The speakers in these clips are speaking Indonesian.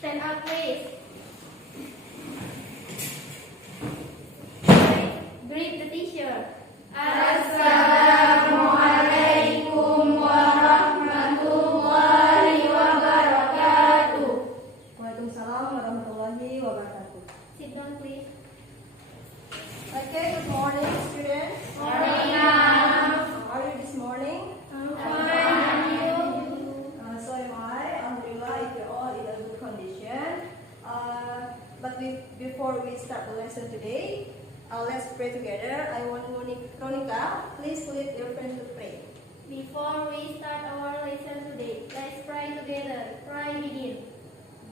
Stand up, please. Greet the teacher. Assalamualaikum warahmatullahi wabarakatuh. Waalaikumsalam warahmatullahi wabarakatuh. Sit down, please. Okay, good morning, students. Morning, ma'am. How are you this morning? I'm fine, and you? So am I. Alhamdulillah, if you're all in a good condition. But before we start the lesson today, let's pray together. I want Monica, please lead your friends to pray. Before we start our lesson today, let's pray together. Pray begin.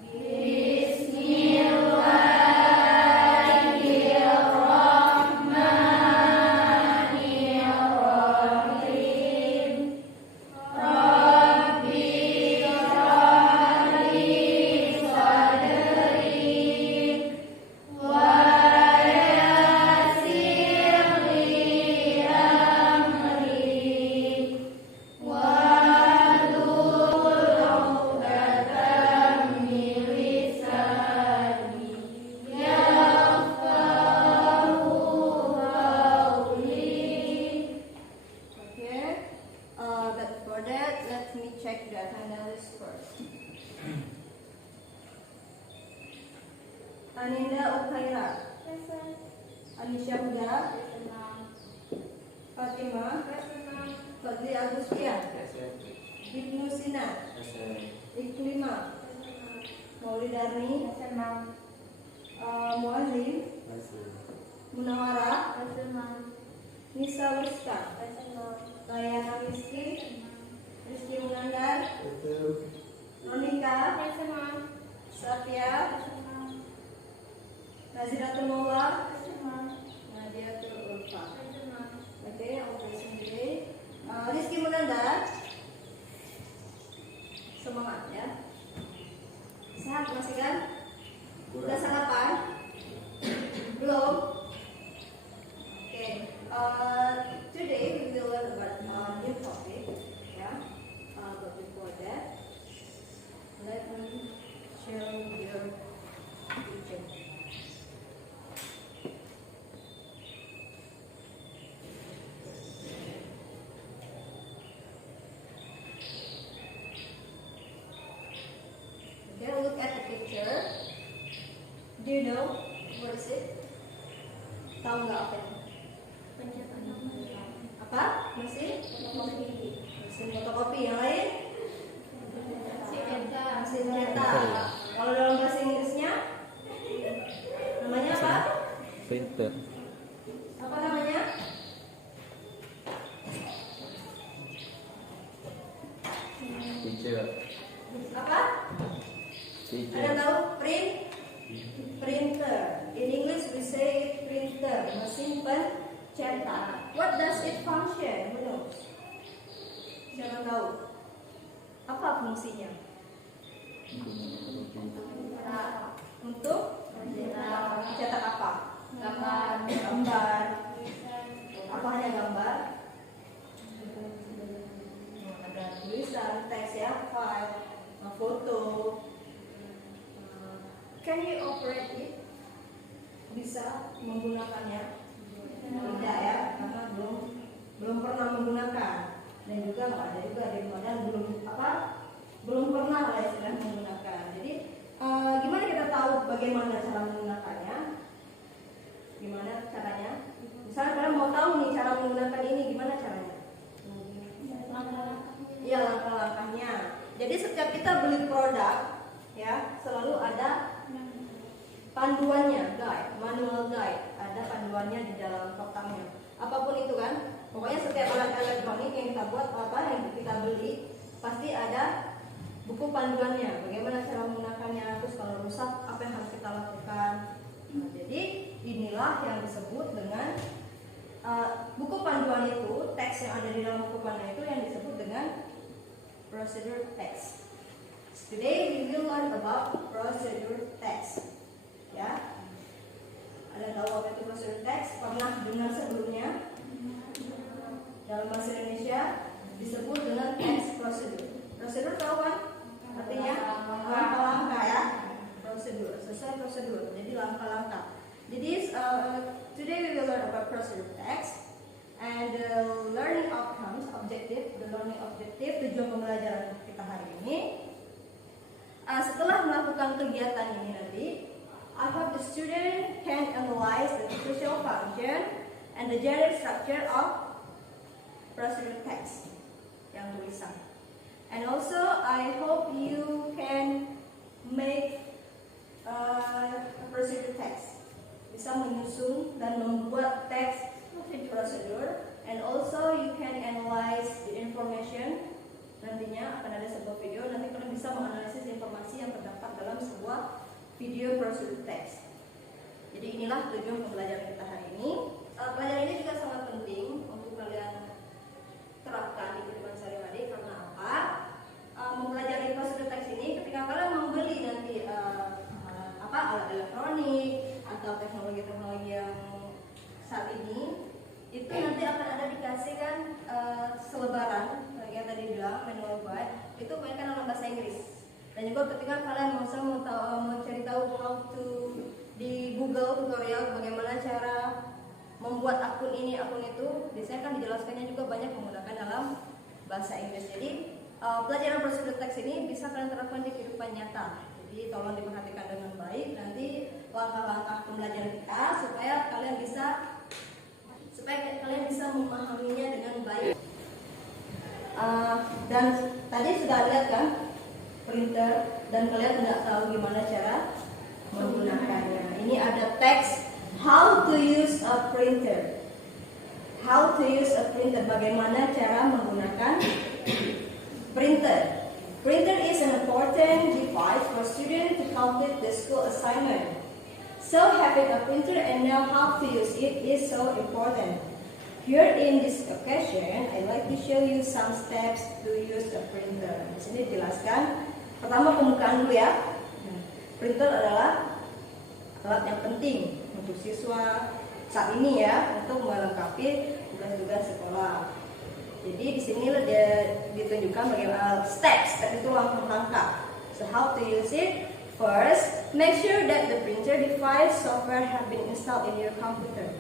Bismillahirrahmanirrahim. Rabbi shrah li sadri wa yassir li amri wahlul 'uqdatam min lisani yafqahu qawli. Okay. But for that, let me check the attendance first. Aninda Ukhaira, Present. Anisha Huda, Fatimah, Fadli Agustian, Ibnu Sina, Iklima, Maulidarni, Muazim, Munawara, Nisa Wiska, Layana Miski, Rizky Munandar, Monika, Satya, Naziratul Maula, Nadiatul Ulfa. Okay, all present today. Rizky Munandar, semangat ya. Sehat masih kan? Udah sarapan? Belum? Okay. Today we will learn about a new topic. Yeah. But before that, let me show your picture. Okay, look at the picture. Do you know what is it? Tahu nggak apa itu? Apa? Mesin? Mesin fotokopi. Yang lain? Mesin cetak. Kalau dalam bahasa Inggrisnya namanya apa? Printer. Apa namanya? Teacher. Apa? Ada tahu? Printer. In English we say printer. Mesin pencetak. What does it function? Who knows? Siapa tahu? Apa fungsinya? Untuk mencetak apa? Gambar. Apa hanya gambar? Ada tulisan, teks ya, file, foto. Can you operate it? Bisa menggunakannya? Tidak ya, karena belum pernah menggunakan, dan juga nggak ada juga di mana belum pernah lah istilah menggunakan. Jadi gimana kita tahu bagaimana cara menggunakannya? Gimana caranya? Misalnya kalian mau tahu nih cara menggunakan ini, gimana caranya? Iya, langkah-langkahnya. Jadi setiap kita beli produk, ya selalu ada panduannya, guide, manual guide, ada panduannya di dalam kotaknya. Apapun itu kan, pokoknya setiap alat elektronik yang kita buat yang kita beli pasti ada buku panduannya. Bagaimana cara menggunakannya, terus kalau rusak apa yang harus kita lakukan. Nah, jadi inilah yang disebut dengan buku panduan itu, teks yang ada di dalam buku panduan itu yang disebut dengan procedure text. Today we will learn about procedure text. Ya, ada tahu apa itu procedure text? Pernah dengar sebelumnya? Dalam bahasa Indonesia disebut dengan text procedure. Prosedur tahu kan? Artinya langkah-langkah ya. Jadi today we will learn about procedure text and learning outcomes, the learning objective, tujuan pembelajaran kita hari ini. Setelah melakukan kegiatan ini nanti, I hope the student can analyze the social function and the general structure of procedure text yang tulisan. And also I hope you can make a procedure text, bisa menyusun dan membuat teks prosedur, and also you can analyze the information. Nantinya akan ada sebuah video, nanti kalian bisa menganalisis informasi yang terdapat dalam sebuah video prosedur teks. Jadi inilah tujuan pembelajaran kita hari ini. Pelajaran ini juga sangat penting untuk kalian terapkan di kehidupan sehari-hari. Karena apa? Mempelajari prosedur teks ini ketika kalian membeli nanti alat elektronik atau teknologi-teknologi yang saat ini, itu nanti akan ada dikasihkan selebaran yang tadi bilang manual guide, itu kebanyakan dalam bahasa Inggris. Dan juga ketika kalian mau cari tahu how to di Google tutorial bagaimana cara membuat akun ini akun itu, biasanya kan dijelaskannya juga banyak menggunakan dalam bahasa Inggris. Jadi pelajaran prosedur teks ini bisa kalian terapkan di kehidupan nyata. Jadi tolong diperhatikan dengan baik nanti langkah-langkah pembelajaran kita supaya kalian bisa memahaminya dengan baik. Dan tadi sudah lihat kan printer, dan kalian tidak tahu gimana cara menggunakannya. Ini ada teks how to use a printer. How to use a printer, bagaimana cara menggunakan printer. Printer is an important device for students to complete the school assignment. So having a printer and know how to use it is so important. Here in this occasion, I'd like to show you some steps to use a printer. Di sini dijelaskan. Pertama pembukaan dulu ya. Printer adalah alat yang penting untuk siswa saat ini ya, untuk melengkapi tugas-tugas sekolah. Jadi di sini ditunjukkan bagaimana step itu langkah-langkah. So how to use it? First, make sure that the printer device software have been installed in your computer.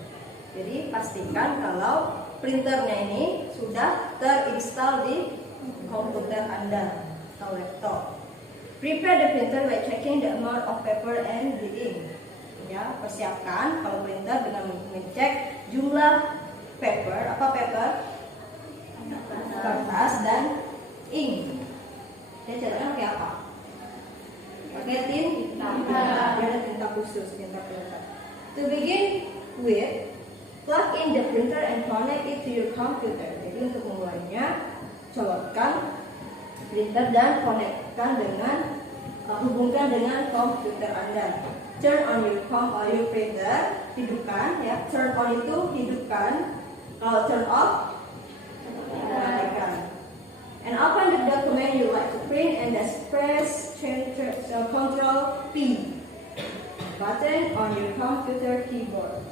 Jadi pastikan kalau printernya ini sudah terinstall di komputer Anda atau laptop. Prepare the printer by checking the amount of paper and the ink. Ya, persiapkan kalau printer dengan mengecek jumlah paper, apa paper? Kertas dan ink. Ya, caranya pakai apa? Pakai tinta. Ada tinta khusus, tinta printer. To begin with, plug in the printer and connect it to your computer. Jadi untuk memulainya, colokkan printer dan konekkan dengan hubungkan dengan komputer Anda. Turn on your printer, hidupkan ya. Turn on itu hidupkan. Kalau turn off, matikan. And open the document you like to print and press Ctrl P button on your computer keyboard.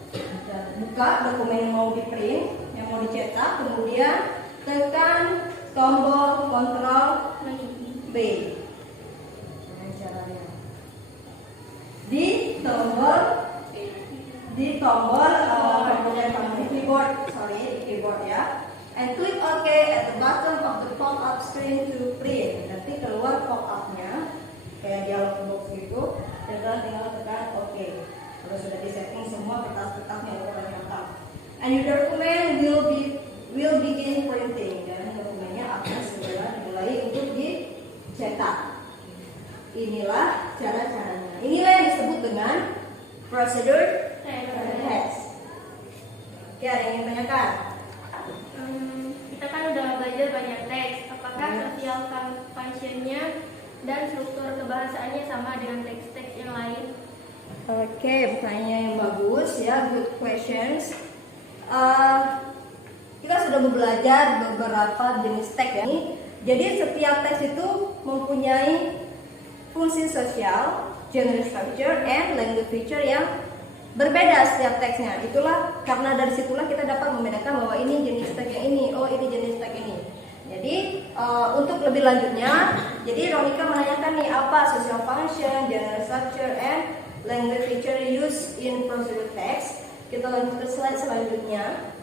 Dan buka dokumen yang mau di-print, yang mau dicetak, kemudian tekan tombol Ctrl P. Dengan caranya di tombol keyboard ya. And click OK at the bottom of the pop-up screen to print. Nanti keluar pop-up-nya kayak dialog box gitu, dan kalian tinggal tekan OK. Kalau sudah disetting semua kertas-kertasnya udah ternyata. And your document will begin printing, dan dokumennya akan segera dimulai untuk dicetak. Inilah cara-caranya. Inilah yang disebut dengan procedure text. Oke, ada yang ingin tanyakan? Kita kan udah belajar banyak teks. Apakah social functionnya dan struktur kebahasaannya sama dengan teks-teks yang lain? Oke, pertanyaan yang bagus ya, good questions. Kita sudah belajar beberapa jenis teks ya. Jadi setiap teks itu mempunyai fungsi sosial, general structure, and language feature yang berbeda setiap teksnya. Itulah karena dari situlah kita dapat membedakan bahwa ini jenis teks yang ini, oh ini jenis teks ini. Jadi untuk lebih lanjutnya, jadi Ronika menanyakan nih apa social function, general structure, and language feature used in procedural text. Kita lanjut ke slide selanjutnya.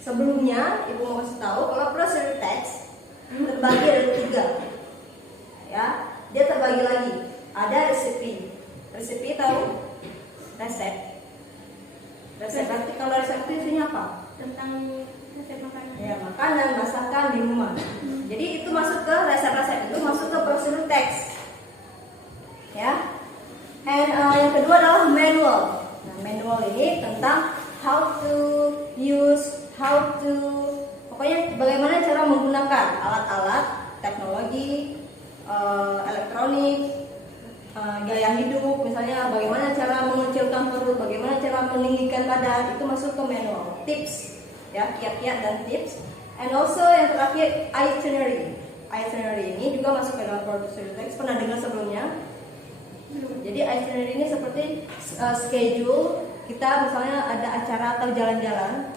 Sebelumnya, Ibu mau kasih tahu kalau procedural text terbagi ada 3. Ya, dia terbagi lagi. Ada recipe. Recipe tahu? Resep. Resep berarti kalau resep itu isinya apa? Tentang resep makanan. Ya, makanan, masakan di rumah. Jadi itu masuk ke resep-resep, itu masuk ke procedural text. Ya. And yang kedua adalah manual. Nah, manual ini tentang how to use, pokoknya bagaimana cara menggunakan alat-alat teknologi, elektronik, gaya hidup, misalnya bagaimana cara mengecilkan perut, bagaimana cara meninggikan badan, itu masuk ke manual. Tips, ya, kiat-kiat dan tips. And also yang terakhir itinerary. Itinerary ini juga masuk ke dalam procedural text. Pernah dengar sebelumnya? Jadi itinerary ini seperti schedule. Kita misalnya ada acara atau jalan-jalan.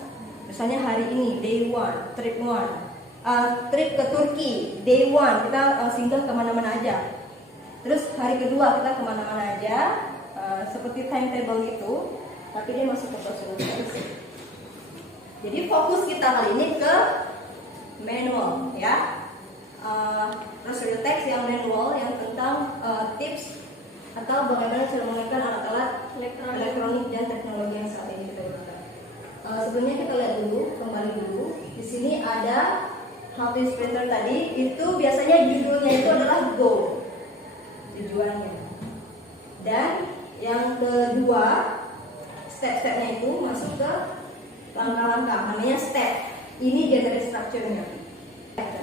Misalnya hari ini day 1, trip 1, trip ke Turki day 1, kita singgah kemana-mana aja. Terus hari kedua kita kemana-mana aja, seperti timetable itu, tapi dia masuk ke procedural text. Jadi fokus kita kali ini ke manual, ya, procedural text yang manual yang tentang tips atau bagaimana cara menggunakan alat-alat elektronik dan teknologi yang saat ini kita gunakan. Sebelumnya kita lihat dulu, kembali dulu. Di sini ada how to use printer tadi, itu biasanya judulnya itu adalah goal, tujuannya. Dan yang kedua, step-stepnya itu masuk ke langkah-langkah, namanya step. Ini general structure-nya.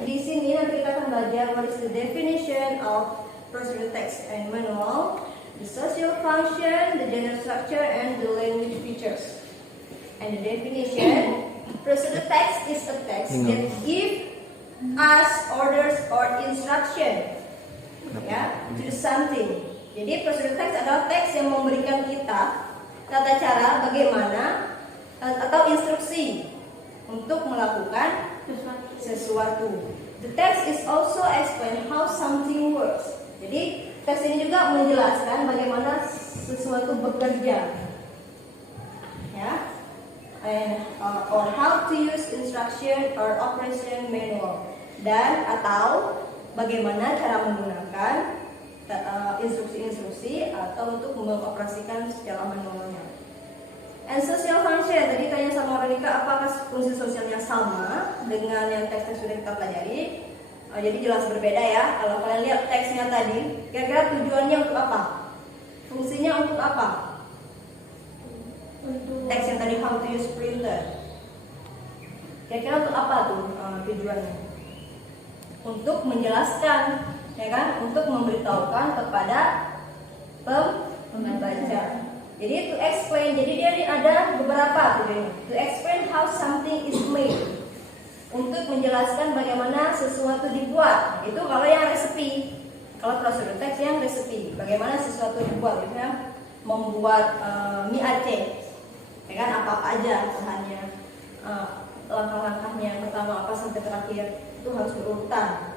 Di sini nanti kita akan belajar what is the definition of procedural text and manual, the social function, the general structure, and the language features. And the definition: procedural text is a text that gives us orders or instruction, ya, to do something. Jadi procedural text adalah teks yang memberikan kita tata cara bagaimana atau instruksi untuk melakukan sesuatu. The text is also explain how something works. Jadi teks ini juga menjelaskan bagaimana sesuatu bekerja, ya, and or how to use instruction or operation manual, dan atau bagaimana cara menggunakan instruksi-instruksi atau untuk mengoperasikan secara manualnya. And social function, tadi tanya sama Renika apakah fungsi sosialnya sama dengan yang teks-teks sudah kita pelajari. Jadi jelas berbeda ya. Kalau kalian lihat teksnya tadi, kira-kira tujuannya untuk apa? Fungsinya untuk apa? Untuk teks yang tadi how to use printer. Kira-kira untuk apa tuh tujuannya? Untuk menjelaskan, ya kan? Untuk memberitahukan kepada pembaca. Jadi to explain, jadi dia ada beberapa tujuannya. To explain how something is made. Untuk menjelaskan bagaimana sesuatu dibuat. Itu kalau yang resepi. Kalau prosedur teks yang resepi, bagaimana sesuatu dibuat, ya, membuat mie Aceh, ya kan, apa aja bahannya, langkah-langkahnya, pertama apa sampai terakhir, itu harus berurutan.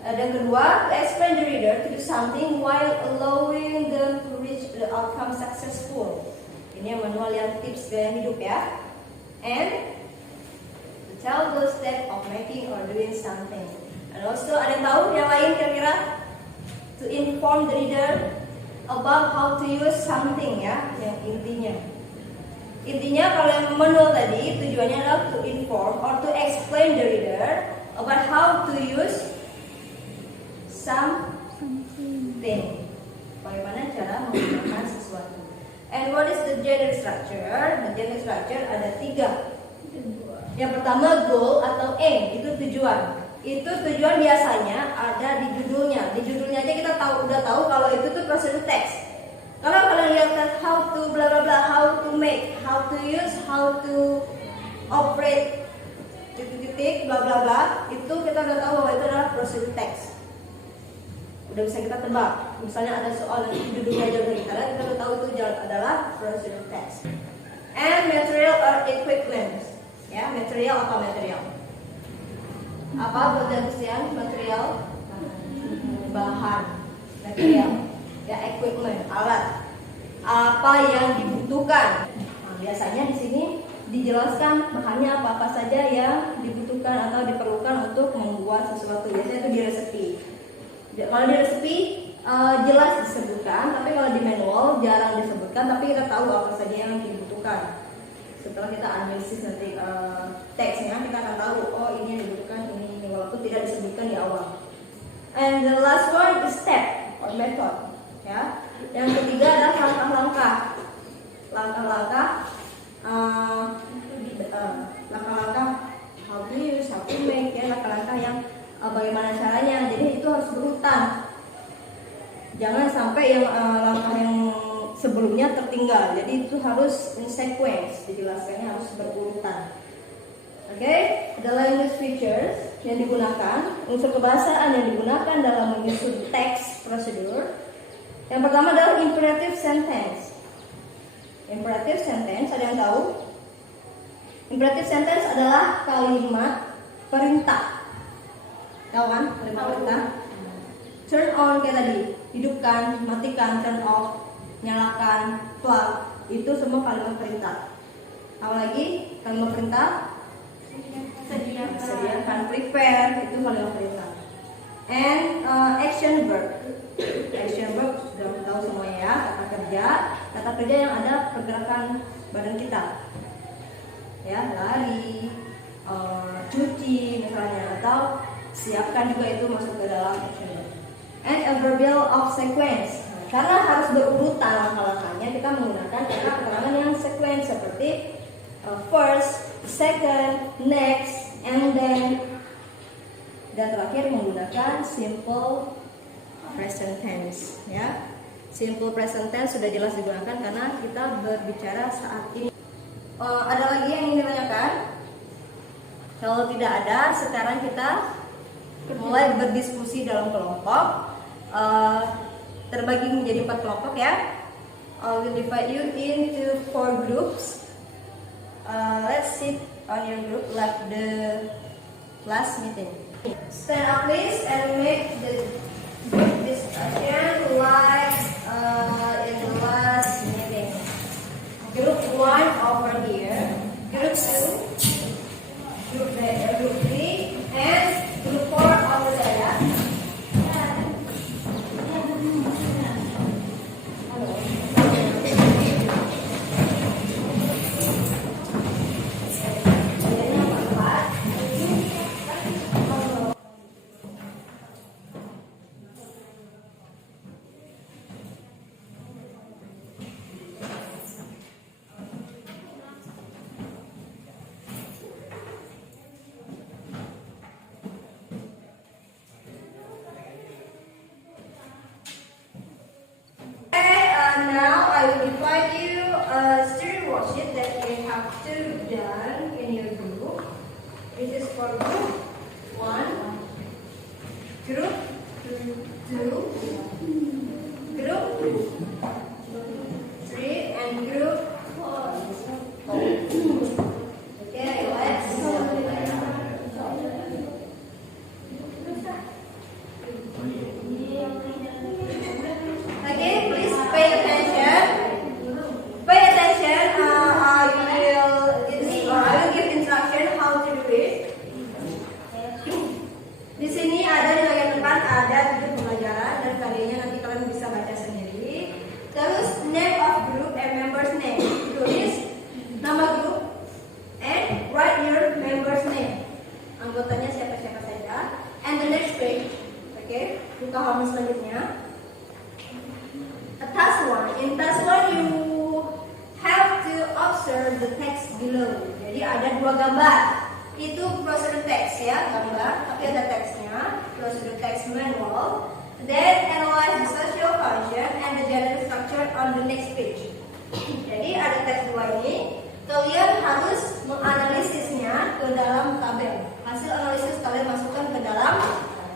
Dan kedua, to explain the reader to do something while allowing them to reach the outcome successful. Ini yang manual yang tips gaya hidup, ya. And tell the step of making or doing something. And also ada yang tahu yang lain kira-kira? To inform the reader about how to use something, ya, yang intinya. Intinya kalau yang manual tadi tujuannya adalah to inform or to explain the reader about how to use something. Bagaimana cara menggunakan sesuatu. And what is the general structure? The general structure ada 3. Yang pertama goal atau aim, itu tujuan. Itu tujuan biasanya ada di judulnya. Di judulnya aja kita udah tahu kalau itu tuh prosedur teks. Kalau kalian lihat how to bla bla bla, how to make, how to use, how to operate, titik-titik bla bla bla, itu kita udah tahu bahwa itu adalah prosedur teks. Udah bisa kita tebak. Misalnya ada soal yang judulnya aja udah kita lihat, kita udah tahu itu adalah prosedur teks. And material or equipment. Ya, material apa material? Apa buat Christian? Material, bahan, material. Ya, equipment. alat. Apa yang dibutuhkan? Nah, biasanya di sini dijelaskan bahannya apa saja yang dibutuhkan atau diperlukan untuk membuat sesuatu. Biasanya itu di resepi. Kalau di resepi jelas disebutkan, tapi kalau di manual jarang disebutkan, tapi kita tahu apa saja yang dibutuhkan. Setelah kita analisis nanti teksnya, kita akan tahu oh ini yang dibutuhkan, ini walaupun tidak disebutkan di awal. And the last one is step or method. Ya. Yang ketiga adalah langkah-langkah. Langkah-langkah how to use, how to make, ya, langkah-langkah yang bagaimana caranya. Jadi itu harus berurutan. Jangan sampai yang langkah yang sebelumnya tertinggal. Jadi itu harus in sequence, dijelaskannya harus berurutan. Oke, the language features yang digunakan, unsur kebahasaan yang digunakan dalam menyusun teks prosedur. Yang pertama adalah imperative sentence. Imperative sentence, ada yang tahu? Imperative sentence adalah kalimat perintah. Tahu kan kalimat perintah? Turn on kayak tadi, hidupkan, matikan, turn off, nyalakan, plug, itu semua kalimat perintah. Apalagi kalimat perintah? Sediakan, prepare, itu kalimat perintah. And action verb. Action verb sudah tahu semuanya ya, kata kerja yang ada pergerakan badan kita, ya, lari, cuci misalnya, atau siapkan juga itu masuk ke dalam action verb. And a verbal of sequence. Karena harus berurutan langkah-langkahnya, kita menggunakan keterangan yang sequence seperti first, second, next, and then. Dan terakhir menggunakan simple present tense, ya. Simple present tense sudah jelas digunakan karena kita berbicara saat ini. Ada lagi yang ingin ditanyakan? Kalau tidak ada, sekarang kita mulai berdiskusi dalam kelompok. Terbagi menjadi 4 kelompok ya. I will divide you into 4 groups. Let's sit on your group like the last meeting. Stand up please and make the group discussion like in the last meeting. Group 1 over here, group 2, group 3, and group 4 over there. Now I will provide you a steering worksheet that you have to done in your group. This is for group 1, group 2, group 3, and group 4. Okay, let's okay, please pay attention. Pay attention. I will give instruction how to do it. Di sini ada di bagian depan ada tujuh pembelajaran dan kalian nanti kalian bisa baca sendiri. Terus name of group and members name. Tulis nama grup and write your members name. Anggotanya siapa-siapa saja. And the next page. Okay, buka halaman selanjutnya. Task 1. In task 1 you have to observe the text below. Jadi ada 2 gambar. Itu prosedur teks ya, gambar, tapi ada teksnya. Prosedur teks manual. Then analyze the social function and the general structure on the next page. Jadi ada teks 2 ini. Kalian harus menganalisisnya ke dalam tabel. Hasil analisis kalian masukkan ke dalam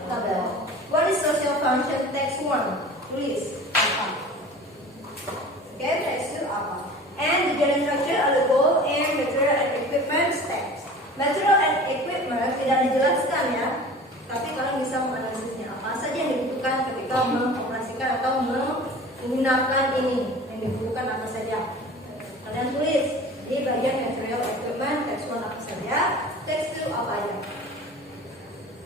tabel. What is social function text 1? Tulis apa? Okay, text 2 apa? And the general structure are the goal and material and equipment text. Material and equipment tidak dijelaskan ya, tapi kalian bisa menganalisisnya apa saja yang dibutuhkan ketika mengoperasikan atau menggunakan ini yang dibutuhkan apa saja. Kalian tulis di bagian material equipment, text 1 apa saja, text 2 apa aja.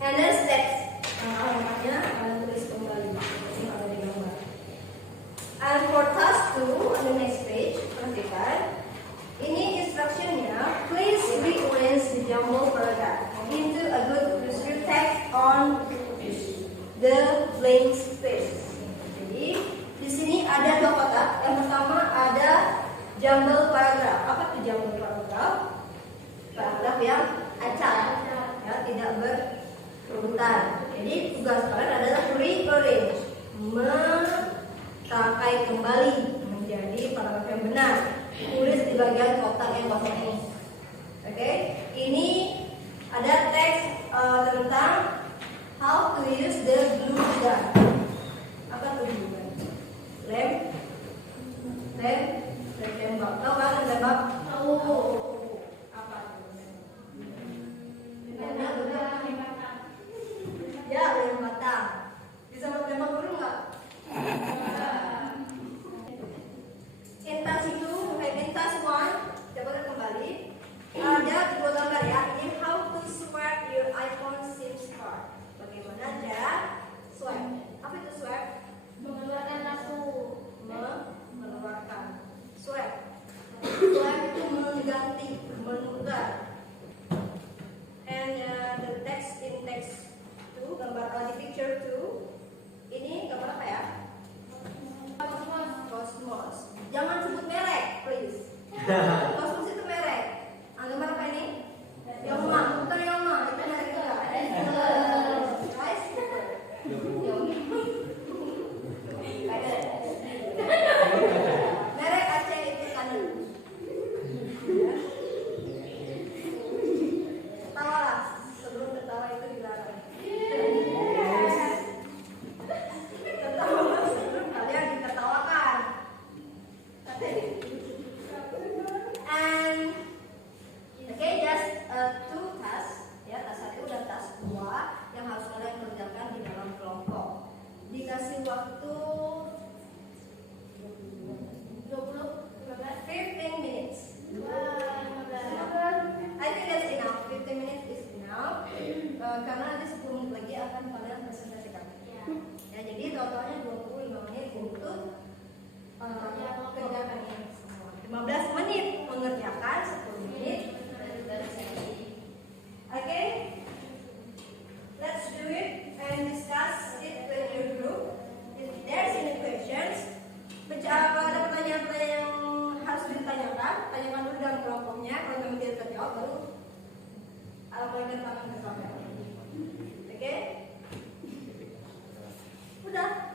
And then text alamatnya kalian tulis kembali. Ini ada di gambar. And for task 2 on the next page, perhatikan. Ini instructionnya. Please rearrange the jumbled paragraph into a good descriptive text on the blank space. Jadi di sini ada dua kotak. Yang pertama ada jumbled paragraph. Apa itu jumbled paragraph? Paragraf yang acak, ya, tidak berurutan. Jadi tugas kalian adalah rearrange, merangkai kembali menjadi paragraf yang benar. Tulis di bagian kotak yang kosong ini. Oke, ini ada teks tentang how to use the glue gun. Apa tuh glue gun? Lem tembak. Tahu kan lem tembak? Tahu. Apa? Lemnya benar. Ya, lem batang. Bisa tembak dulu nggak? Intas itu, intas 1, coba kita kembali. Ada dua gambar ya. Ini how to swipe your iPhone SIM card. Bagaimana cara swipe? Apa itu swipe? Mengeluarkan kartu. Mengeluarkan. Swipe. Swipe itu mengganti, menukar. And the text in text 2, gambar di picture 2. Ini gambar apa ya? Cosmos. Jangan sebut merek, please. Cosmos itu merek. Gambar apa ini? Yoma, bukan Yoma, itu merek juga. Guys, merek Aceh itu kanan. Ketawalah, sebelum ketawa itu dilarang. Ketawa sebelum kalian ditertawakan. And okay, just two tasks, ya, task 1 dan task 2 yang harus kalian kerjakan di dalam kelompok. Dikasih waktu 15 minutes. I think that's enough. 15 minutes is enough. Karena nanti 10 menit lagi akan kalian presentasikan. Ya, jadi totalnya 25 menit untuk kerjakan ini semua. 15 menit mengerjakan, 10 menit okay, let's do it and discuss it with your group. If there's any questions, ada pertanyaan-pertanyaan yang harus ditanyakan, tanyakan dulu dalam kelompoknya. Kalau memang tidak terjawab, baru alami tangan ke kamera. Oke? Udah.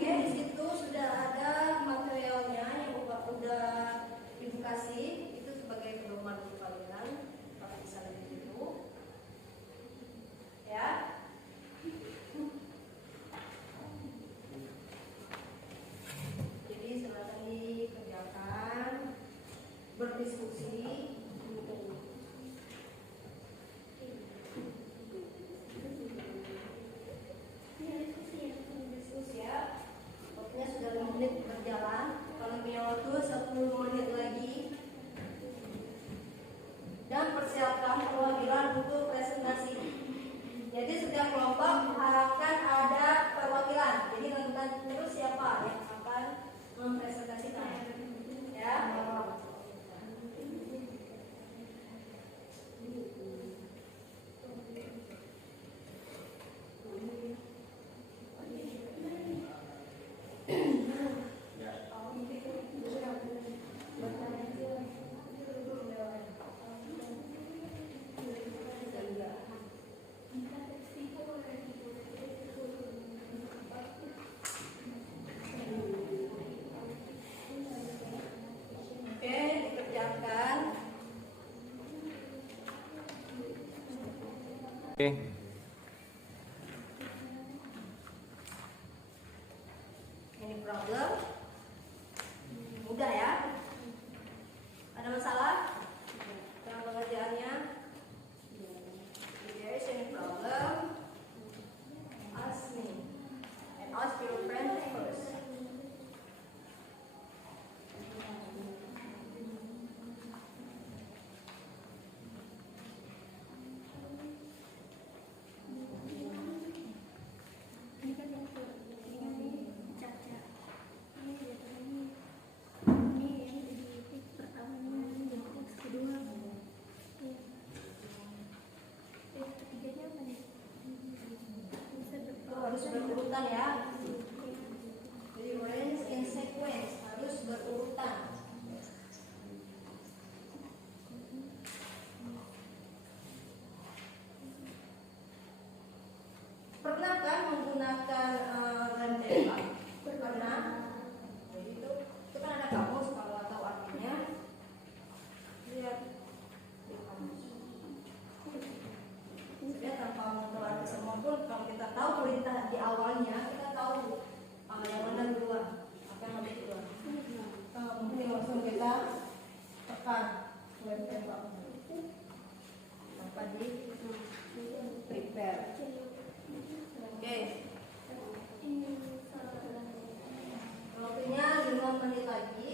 Oke, di situ sudah ada materialnya yang udah ibu kasih, itu sebagai pedoman untuk kalian. Kalau bisa lihat itu, ya. Jadi silakan dikerjakan, berdiskusi. Diskusi ya. Waktunya sudah 5 menit berjalan. Kalau punya waktu 10 menit lagi. Dan persiapkan perwakilan untuk presentasi. Jadi setiap kelompok akan ada perwakilan. Jadi tentukan terus siapa yang akan mempresentasikan. Ya. Oke, dikerjakan. Oke. Ini problem. Mudah ya. Ada masalah? Dalam pengerjaannya? If there is any problem, ask me. And ask your friend first. Ini kan yang Caca. Ini yang di titik pertamanya, ini yang titik kedua. Iya. Ketiganya apa nih? Bisa Itu harus berurutan ya. Jadi range in sequence harus berurutan. Pernah kan menggunakan rem tembak? Pernah. Jadi itu kan ada kamus, kalau nggak tahu artinya lihat di kamus. Sebenarnya tanpa mengeluarkan semua pun, kalau kita tahu perintah di awalnya, kita tahu yang mana duluan, apa yang harus duluan. Mungkin langsung kita tekan rem tembak tanpa di prepare. Oke. Waktunya 5 menit lagi.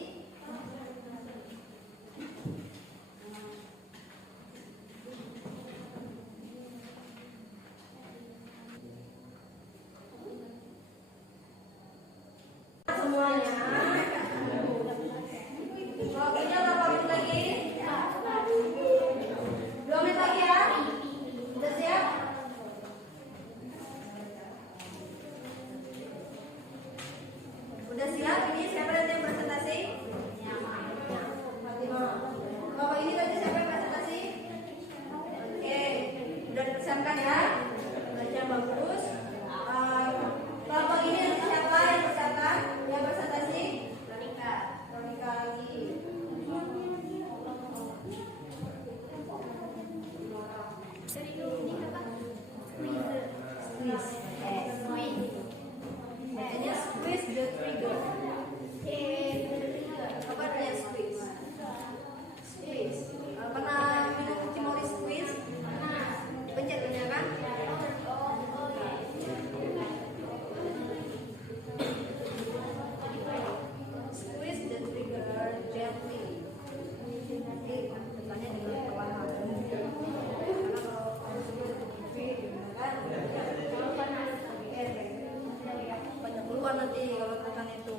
Semuanya. Waktunya berapa menit lagi? 2 menit lagi ya. Udah siap? Udah siap? Ini siapa nanti yang presentasi? Fatimah. Bapak ini tadi siapa yang presentasi? Oke, udah dipersiapkan ya? Belajar bagus. Bapak ini nanti siapa yang persiapkan? Yang presentasi? Ronika. Ronika lagi. Dari ini apa? Squeeze. Makanya squeeze the trigger. Apa artinya squeeze? Squeeze. Pernah minum Cimori squeeze? Pencet ini ya kan? Squeeze the trigger gently. Nanti tekannya dengan perlahan. Karena kalau squeeze kan banyak keluar nanti kalau tekan itu.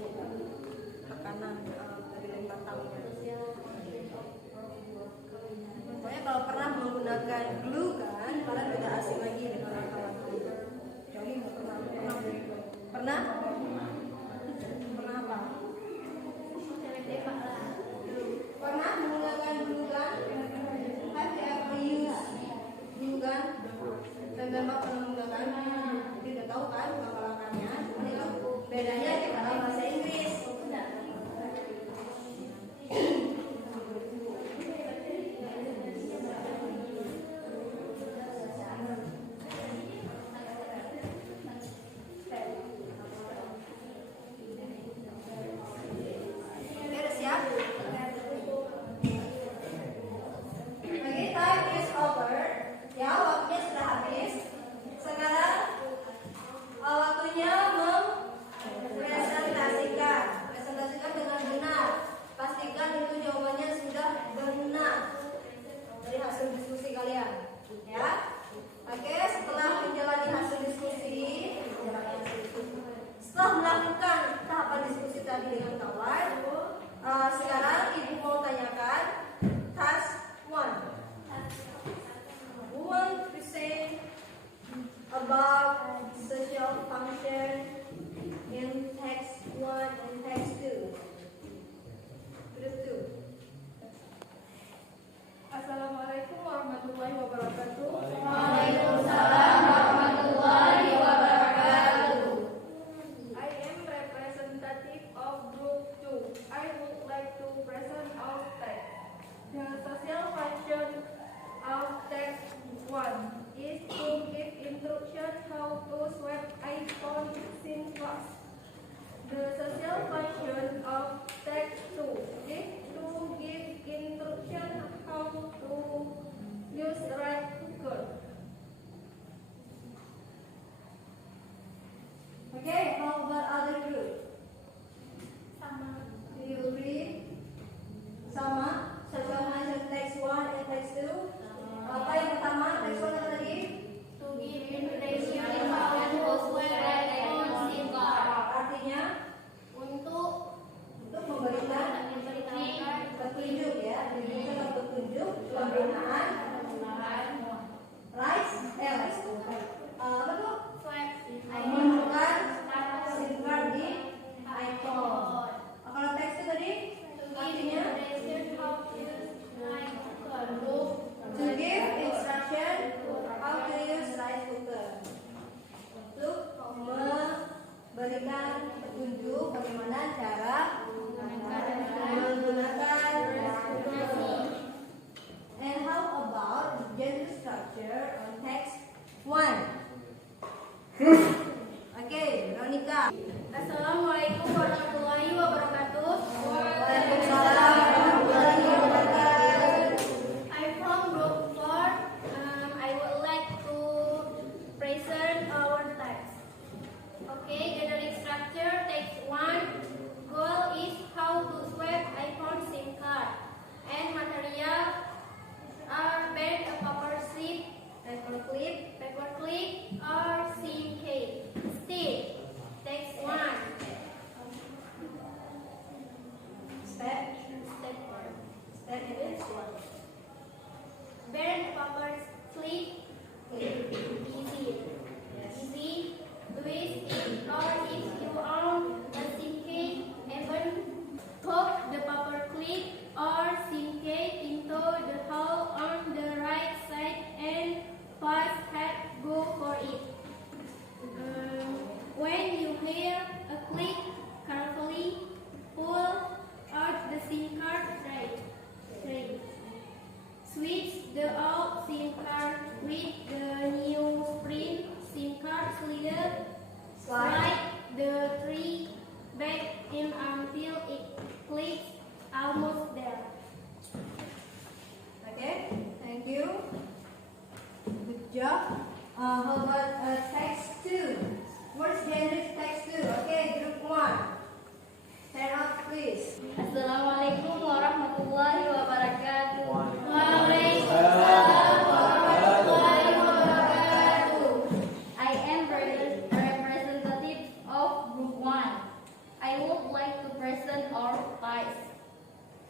like to present or past.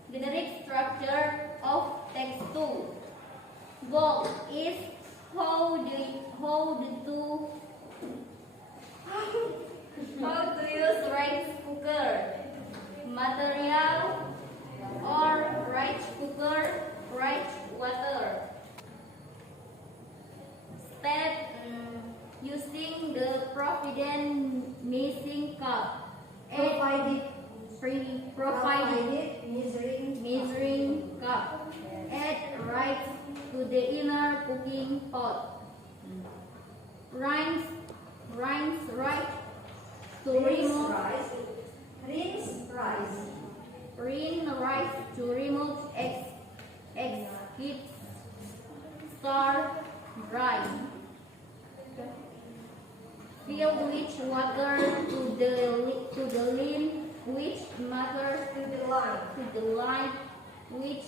Generic structure of text 2. Goal is how to use rice cooker. Material or rice cooker, rice water. Step using the Provident mixing cup. Provided measuring cup. Add rice to the inner cooking pot. Rinse rice to remove. Rinse rice to remove eggs. Keep stir dry. Fill with water to the line, which matters which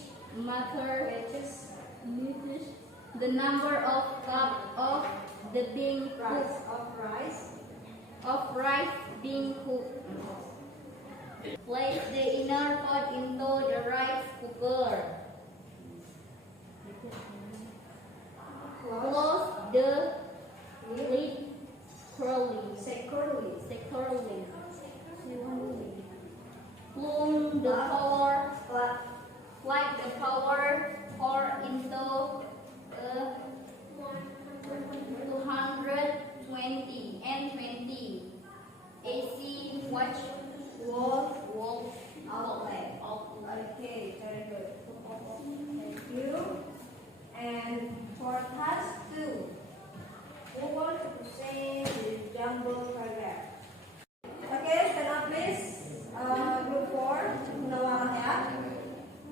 matters the number of cup of the being cooked of rice being cooked. Place the inner pot into the rice cooker. Close the lid securely. Plug the power. Plug the power or into 220 and 20 AC wall outlet. Okay, very good. Thank you. And for task 2, who wants to say the jumble paragraph? Okay, stand up please. Group 4, Munawwarah ya.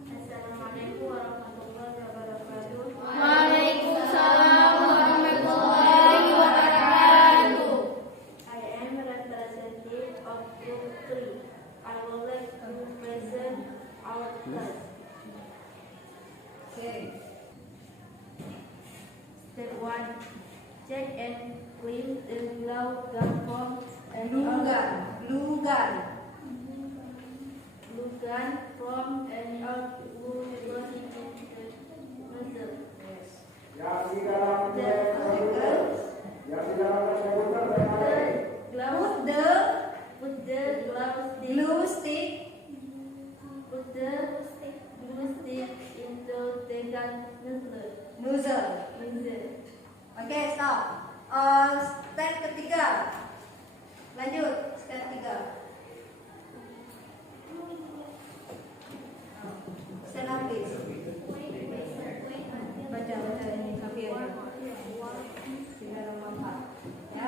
Assalamualaikum warahmatullahi wabarakatuh. Waalaikumsalam warahmatullahi wabarakatuh. I am representative of Group 3. I would like to present our class. Okay. Step 1. Check and clean the glove gun from Glue gun. From any of glue nozzle. Yes. Put the glue stick into the gun Nozzle. nozzle. Oke, stop. Step ketiga. Lanjut, step 3. Stand up please. Baca ini kafir. Sehingga nomor 4. Ya.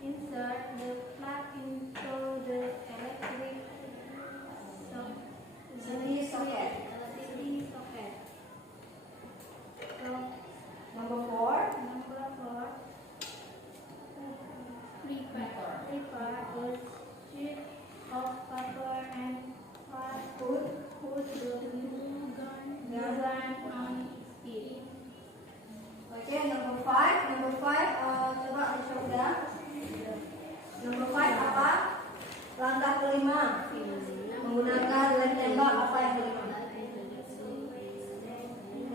Insert the plug into the electric socket. socket. Number 4. Number 4. Prepare a sheet of paper and put the glue gun on it. Oke, number 5. Coba dicoba. Number 5 apa? Langkah kelima. Menggunakan lem tembak apa yang kelima?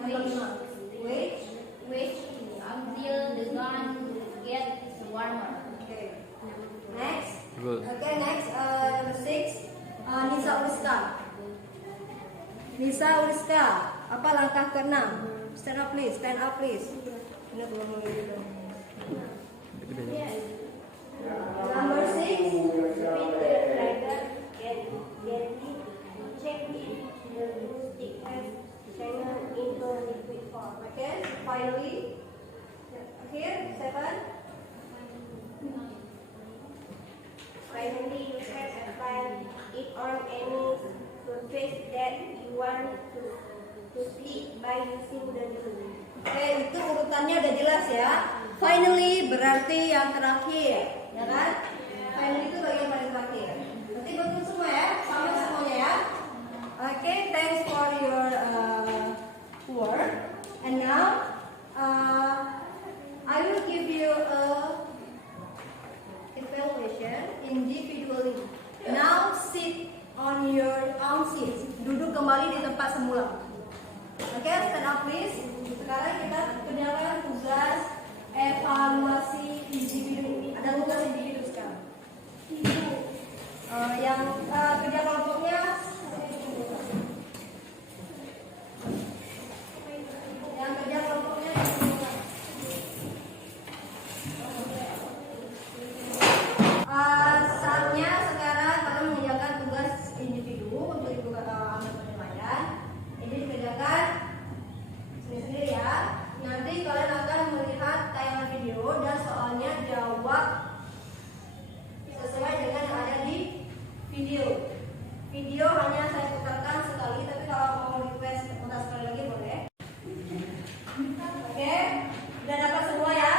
Yang kelima. Wait until the gun gets warmer. Okay. Next. Good. Okay, next. Number 6. Nisa Uriska. Apa langkah ke-6? Stand up please. Ini belum mulai. Number 6. Check if the glue stick has channel into liquid form. Okay, finally. Here, 7. Finally, you can apply it on any surface that you want to stick by using the glue. Oke, itu urutannya udah jelas ya. Finally berarti yang terakhir, ya kan? Finally itu bagian paling terakhir. Berarti betul semua ya, sama semuanya ya. Oke, thanks for your work. And now I will give you a evaluation individual. sit on your own seat. Duduk kembali di tempat semula. Oke, stand up please. Sekarang kita kerjakan tugas evaluasi individu. Ada tugas individu sekarang. Yang kerja kelompoknya saatnya sekarang kalian mengerjakan tugas individu untuk ibu amal penilaian. Ini dikerjakan sendiri-sendiri ya. Nanti kalian akan melihat tayangan video dan soalnya jawab sesuai dengan yang ada di video. Video hanya saya putarkan sekali, tapi kalau mau request putar sekali lagi boleh. Oke, udah dapat semua ya?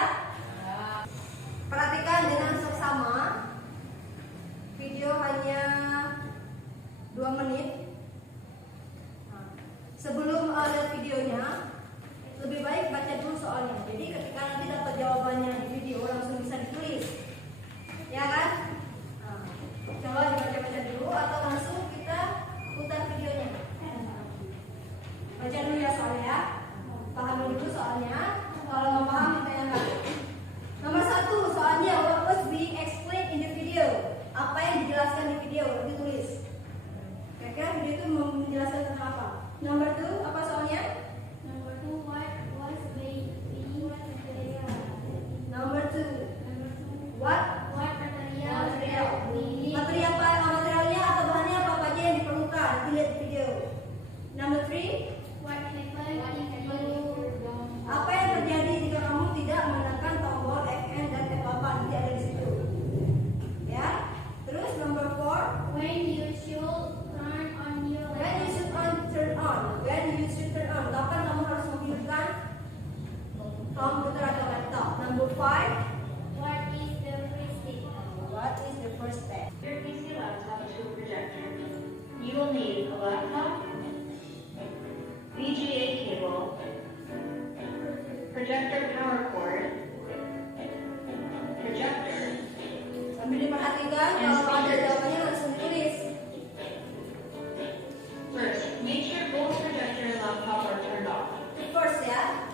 Perhatikan dengan seksama. Video hanya 2 menit. Sebelum lihat videonya, lebih baik baca dulu soalnya. Jadi ketika nanti dapat jawabannya di video langsung bisa ditulis, ya kan? Coba dibaca-baca dulu atau langsung kita putar videonya. Baca dulu ya soalnya. Pahami dulu soalnya. Kalau nggak paham ditanyakan. Nomor 1 soalnya what was being explained in the video. Apa yang dijelaskan di video ditulis. Kira-kira video itu menjelaskan tentang apa? Nomor 2 apa soalnya? Number 2, what was being material? Nomor 2 What material? materialnya atau bahannya apa aja yang diperlukan dilihat di video. Nomor 3 What happened if you apa yang terjadi jika kamu tidak menekan tombol FN dan F8 nanti ada di situ. Ya. Terus nomor 4 when you should turn on your when you should turn on. When you should turn on. Kapan kamu harus menghidupkan komputer atau laptop. Number 5 what is the first step? what is the first step? Your PC laptop to a projector. You will need a laptop, VGA cable, projector power cord, projector, Sambil diperhatikan kalau ada jawabannya langsung ditulis. First, make sure both projector and laptop are turned off. First ya.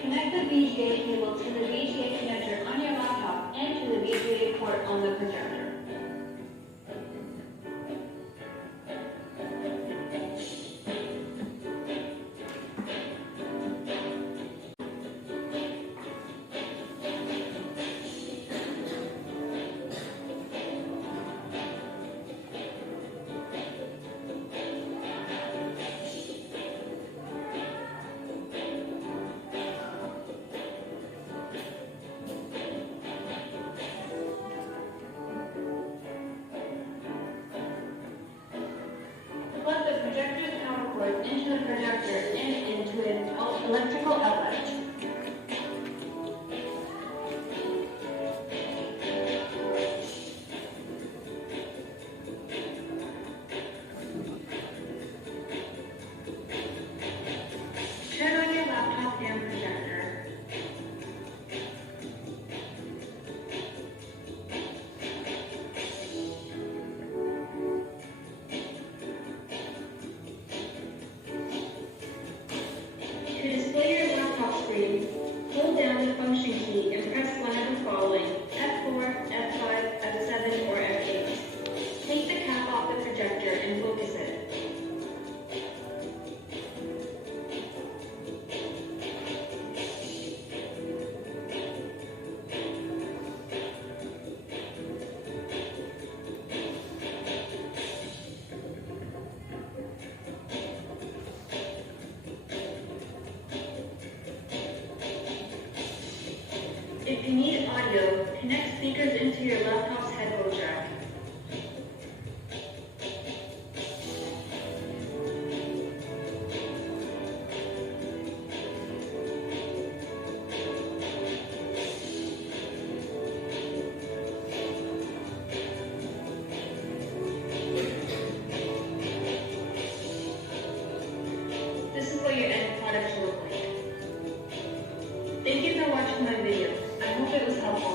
Connect the VGA cable to the VGA connector on your laptop and to the VGA port on the projector. Plug the projector's power cord into the projector and into an electrical outlet. Turn on your laptop and projector. To display your laptop screen, hold down the function key and press one of the following: F4, F5, F7, or F8. Take the cap off the projector and focus it. If you need audio, connect speakers into your laptop's headphone jack. This is what your end product should look like. Thank you for watching my video. I hope it was helpful.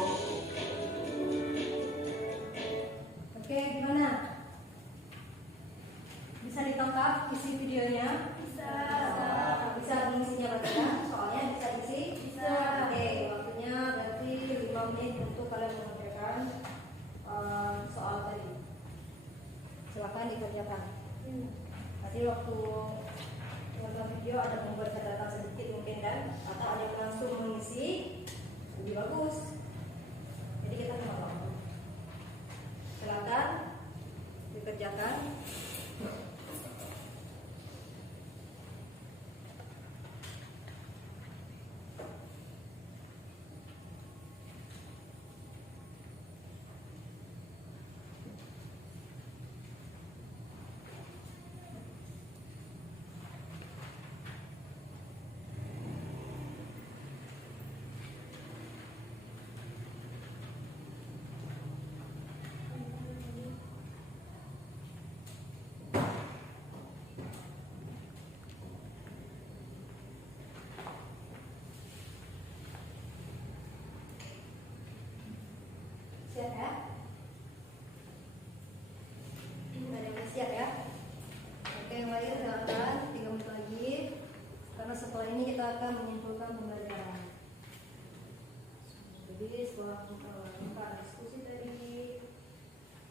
kerjakan. Nanti waktu nonton video ada membuat catatan sedikit mungkin kan, atau ada yang langsung mengisi lebih bagus. Jadi kita sama waktu. Silakan dikerjakan. Siap ya? Ada yang udah siap ya? Oke, mari silakan 3 menit lagi. Karena setelah ini kita akan menyimpulkan pembelajaran. Jadi setelah kita diskusi tadi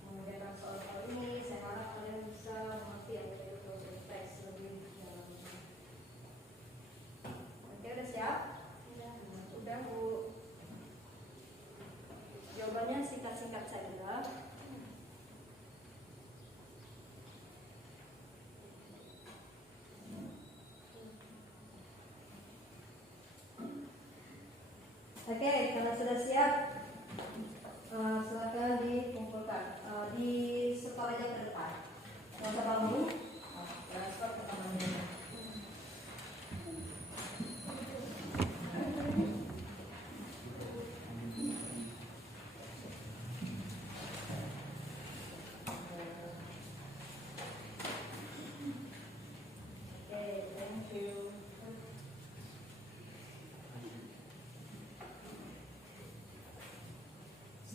mengerjakan soal-soal ini, saya harap kalian bisa mengerti apa itu proses teks lebih dalam. Oke, udah siap? Udah Bu. Jawabannya singkat-singkat saja. Oke, kalau sudah siap, silakan dikumpulkan. Di setor aja ke depan. Nggak usah bangun. Transfer ke teman-teman. Oke, thank you.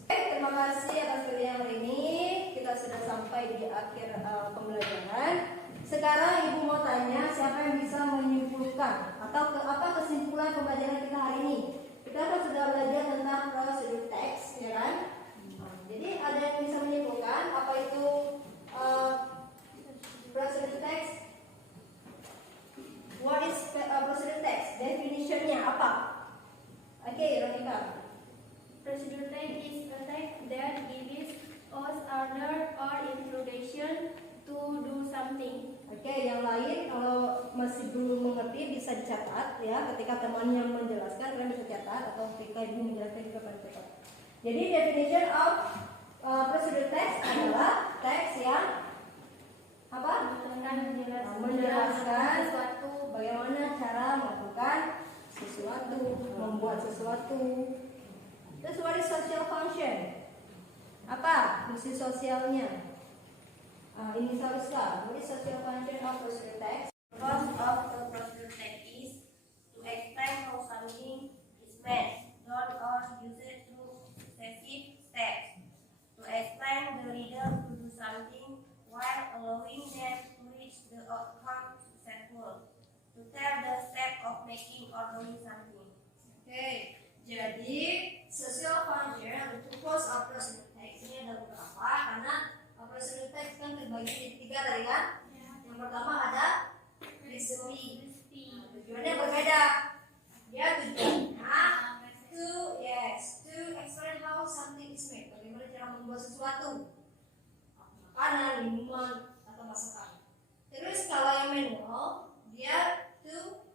Terima kasih atas kerja hari ini. Kita sudah sampai di akhir pembelajaran. Sekarang Ibu mau tanya siapa yang bisa menyimpulkan atau apa kesimpulan pembelajaran kita hari ini. Kita kan sudah belajar tentang prosedur teks, ya kan? Jadi ada yang bisa menyimpulkan apa itu prosedur teks? What is prosedur teks? Definitionnya apa? Oke, Ronika. Procedure text is a text that gives us order or instruction to do something. Oke, yang lain kalau masih belum mengerti bisa dicatat ya. Ketika temannya menjelaskan kalian bisa catat atau ketika ibu menjelaskan juga kalian catat. Jadi definition of procedure text adalah teks yang apa? Menjelaskan sesuatu, bagaimana cara melakukan sesuatu, membuat sesuatu. Terus what is social function? Apa fungsi sosialnya? Ini seharusnya. What is social function of procedure text? Purpose of the procedure text is to explain how something is made, done or used through successive steps. To explain the reader to do something while allowing them to reach the outcome successful. To tell the step of making or doing something. Oke, jadi social function atau purpose of procedure text ini ada beberapa karena procedure text kan terbagi jadi 3 tadi kan. Yang pertama ada recipe. Tujuannya berbeda. Dia tujuannya to explain how something is made. Bagaimana cara membuat sesuatu, makanan, minuman atau masakan. Terus kalau yang manual dia to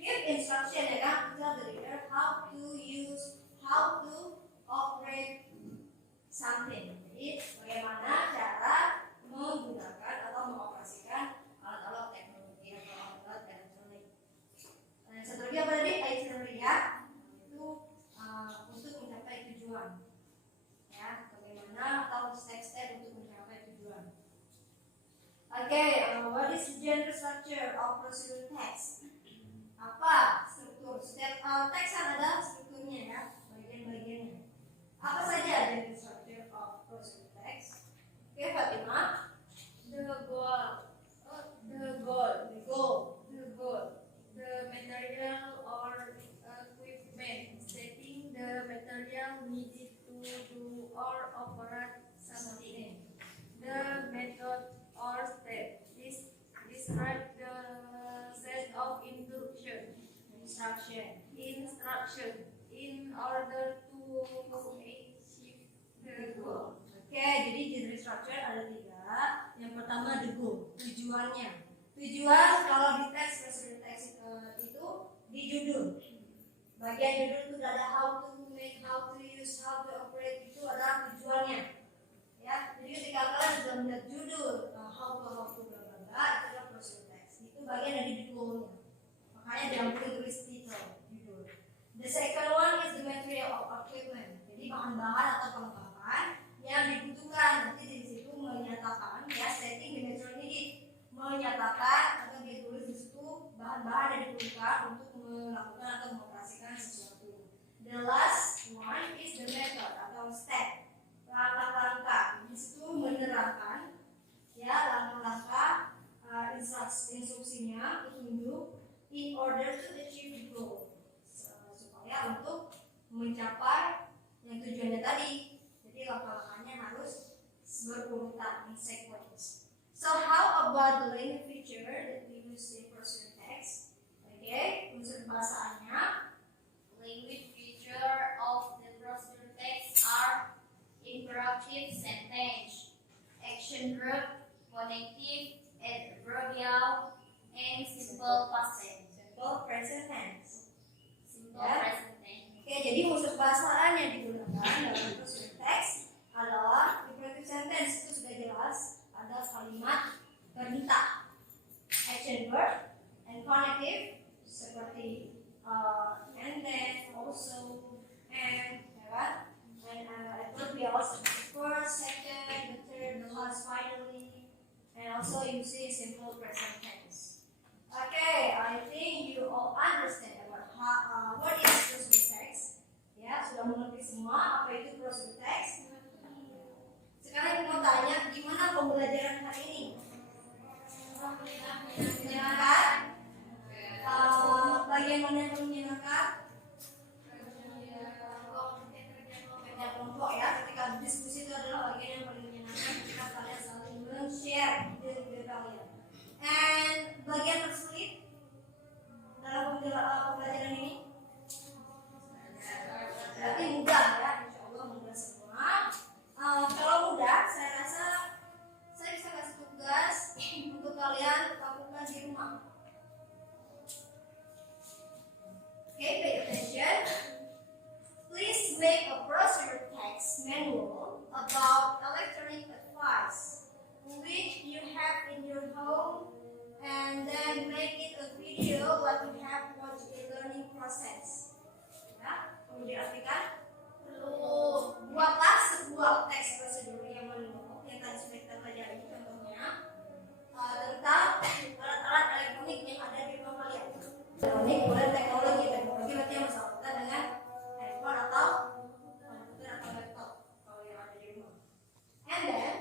give instruction ya kan, tell the reader how to operate something. Jadi bagaimana cara menggunakan atau mengoperasikan alat-alat teknologi atau alat-alat elektronik. Yang satu lagi apa tadi? Itinerary ya, itu untuk mencapai tujuan. Ya, bagaimana atau step-step untuk mencapai tujuan. Oke, what is the general structure of procedure text? Apa struktur setiap teks kan ada strukturnya ya, bagian-bagiannya. Apa saja general structure of procedure text? Oke, Fatima. The material or equipment, stating the material needed to do or operate something. The method Describe the set of instruction. In order to achieve the goal. Oke, jadi di structure ada 3. Yang pertama the goal, tujuannya. Tujuan kalau di teks prosedur teks itu di judul. Bagian judul itu ada how to make, how to use, how to operate, itu adalah tujuannya. Ya, jadi ketika kalian sudah melihat judul how to bla bla bla, itu adalah prosedur teks. Itu bagian dari goalnya. Makanya jangan perlu tulis title judul. The second one is the material of equipment. Jadi bahan-bahan atau perlengkapan yang dibutuhkan. Nanti di situ menyatakan ya setting the material needed, menyatakan atau ditulis di situ bahan-bahan yang dibutuhkan untuk melakukan atau mengoperasikan sesuatu. The last one is the method atau step, langkah-langkah. Di situ menerangkan ya langkah-langkah instruksinya, petunjuk in order to achieve the goal, supaya untuk mencapai yang tujuannya tadi. Jadi langkah-langkahnya harus berurutan in sequence. So how about the language feature that we use in prosedur text? Okay, unsur bahasaannya. Language feature of the prosedur text are imperative sentence, action verb, connective, adverbial, and simple past tense. Simple present tense. Simple Ya. present tense. Oke, jadi unsur bahasaan yang digunakan dalam prosedur teks adalah imperative sentence. Itu sudah jelas, ada kalimat perintah, action verb, and connective seperti and then, also, and, ya kan? And adverbials, first, second, the third, the last, finally, and also using simple present tense. Okay, I think you all understand about what is prosedur text. Ya, sudah mengerti semua apa itu prosedur text. Sekarang kita mau tanya, gimana pembelajaran hari ini? Menyenangkan? Bagian mana yang belum menyenangkan? Kerja kelompok ya, ketika diskusi itu adalah bagian yang paling menyenangkan ketika kalian saling men-share ide-ide kalian. And bagian tersulit dalam pembelajaran ini? Berarti mudah ya, insya Allah mudah semua. Kalau mudah, saya rasa saya bisa kasih tugas untuk kalian lakukan di rumah. Okay, pay attention. Please make a prosedur text manual about electronic device which you have in your home, and then make it a video like you have watched the learning process. Ya, perlu diartikan. Buatlah sebuah teks prosedur yang manual yang tadi sudah kita pelajari, contohnya tentang alat-alat elektronik yang ada di rumah kalian. Elektronik boleh teknologi berarti masalah kita dengan handphone atau komputer atau laptop kalau yang ada di rumah. And then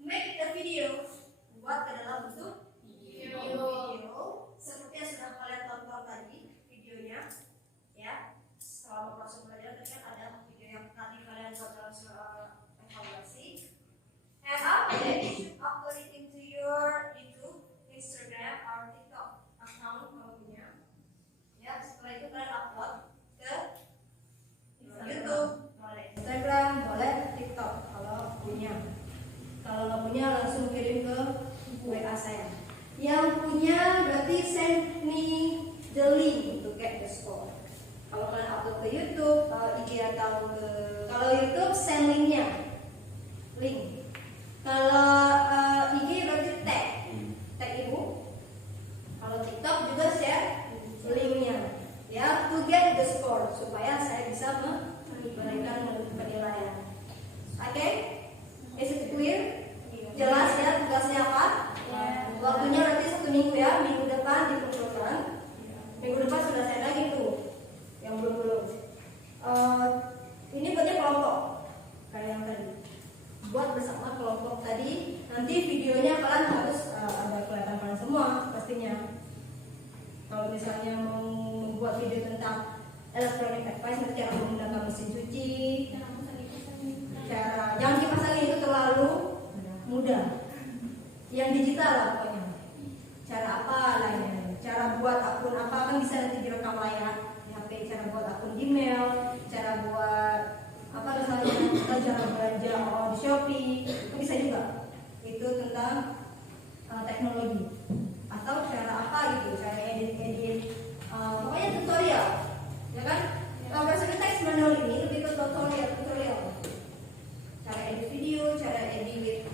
make it a video, buat ke dalam bentuk video seperti yang sudah kalian tonton tadi videonya ya. Selama proses belajar tadi kan ada video yang tadi kalian buat dalam evaluasi. And after that you should upload it into your YouTube, Instagram, or TikTok account kalau punya. Ya, setelah itu kalian upload ke YouTube, boleh Instagram, boleh TikTok kalau punya. Kalau nggak punya langsung kirim ke WA saya. Yang punya berarti send me the link to get the score. Kalau kalian upload ke YouTube, IG atau ke kalau YouTube send linknya, link. Kalau IG berarti tag ibu. Kalau TikTok juga share linknya. Ya, to get the score supaya saya bisa memberikan penilaian. Oke, is it clear? Jelas ya tugasnya apa? Waktunya nanti 1 minggu ya, minggu depan dikumpulkan. Minggu depan sudah saya lagi tuh yang belum. Ini buatnya kelompok kayak yang tadi. Buat bersama kelompok tadi. Nanti videonya kalian harus ada kelihatan kalian semua pastinya. Kalau misalnya mau membuat video tentang electronic device, cara menggunakan mesin cuci, cara jangan dipasangin itu terlalu mudah. Yang digital lah pokoknya. Cara kita cara belanja di Shopee, itu bisa juga. Itu tentang teknologi atau cara apa gitu, cara edit pokoknya tutorial, ya kan? Kalau berdasarkan teks manual ini lebih ke tutorial, cara edit video, cara edit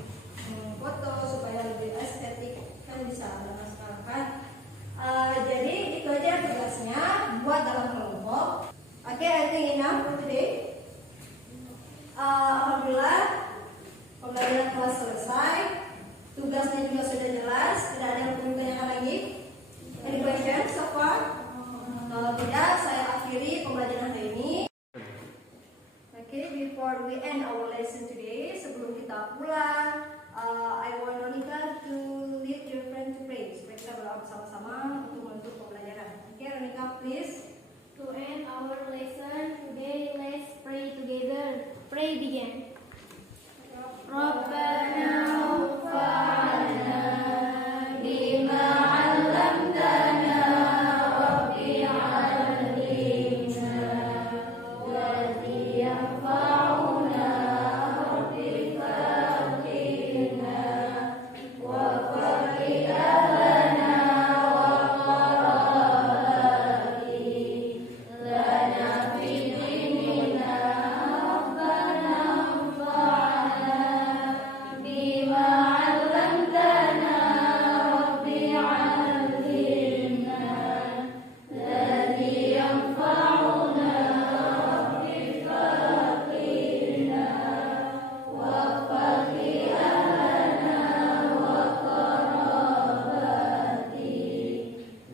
foto supaya lebih estetik, kan bisa dengan sekarang kan. Jadi itu aja tugasnya buat dalam kelompok. Oke, I think enough for today. Alhamdulillah pembelajaran kelas selesai. Tugasnya juga sudah jelas. Tidak ada yang perlu ditanyakan lagi. Any questions so far? Kalau tidak, saya akhiri pembelajaran hari ini. Okay, before we end our lesson today, sebelum kita pulang, I want Ronika to lead your friend to pray. Supaya kita berdoa bersama-sama untuk menutup pembelajaran. Okay, Ronika, please. To end our lesson today, let's pray together. Pray begin. Rabbana anfa'na bima 'allamtana rabbi 'allimna wa yanfa'una rabbi faqihna wa faqihana wa qarabati lana fi dinina rabbana anfa'na bima 'allamtana rabbi 'allimna الذي ينفعنا rabbi faqihna وفق أهلنا وقراباتي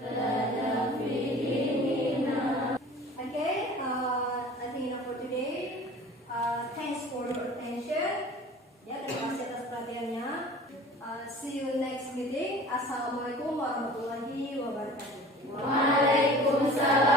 لنا في ديننا. Okay, I think enough for today. Thanks for your attention. Ya, terima kasih atas perhatiannya. See you next meeting. Assalamualaikum warahmatullahi wabarakatuh. Waalaikumsalam.